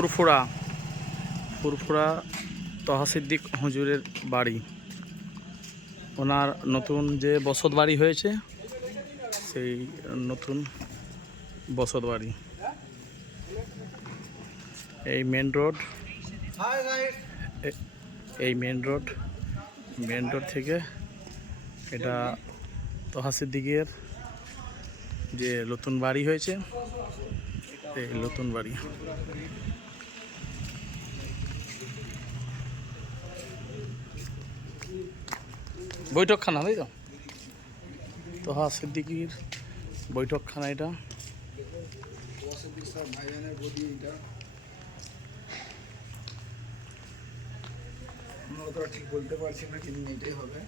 ফুরফুরা ফুরফুরা তহাসিদ্দিক হুজুরের বাড়ি। ওনার নতুন যে বসত বাড়ি হয়েছে, সেই নতুন বসত বাড়ি। এই মেন রোড এই মেন রোড মেন রোড থেকে এটা তহাসিদ্দিকের যে নতুন বাড়ি হয়েছে, এই নতুন বাড়ি। বৈঠকখানা তাই তো? তোহা সিদ্দিকির বৈঠকখানা এটা। ঠিক বলতে পারছি না কিন্তু এটাই হবে।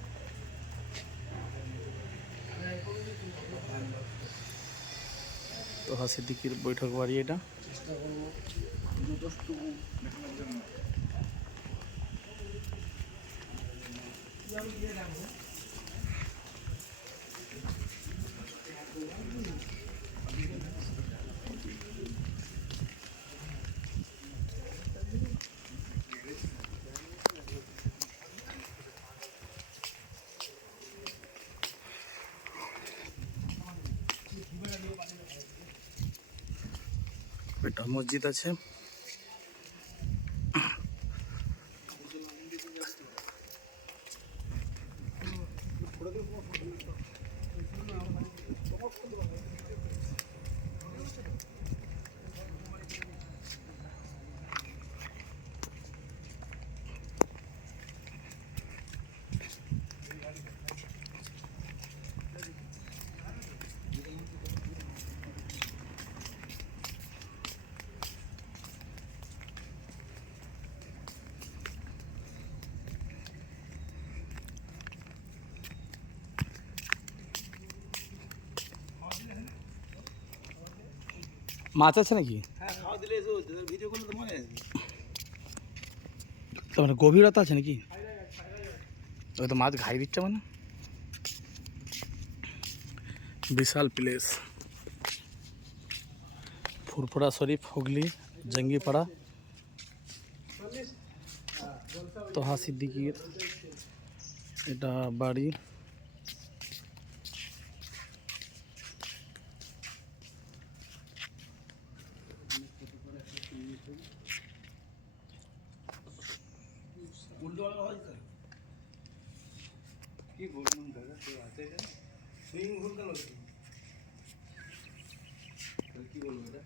তোহা সিদ্দিকির বৈঠক বাড়ি এটা। চেষ্টা করব দেখানোর জন্য। এটা মসজিদ আছে। মাছ আছে নাকি? হ্যাঁ তার মানে গভীরতা আছে নাকি? ওই তো মাছ ঘাই দিচ্ছে মানে। বিশাল প্লেস ফুরফুরা শরীফ হুগলি জঙ্গিপাড়া। তোহা সিদ্দিকির এটা বাড়ি। দল হয় তো কি বলুন দাদা তোর আছে কেন সুইমিং পুল কেন কি বলব এটা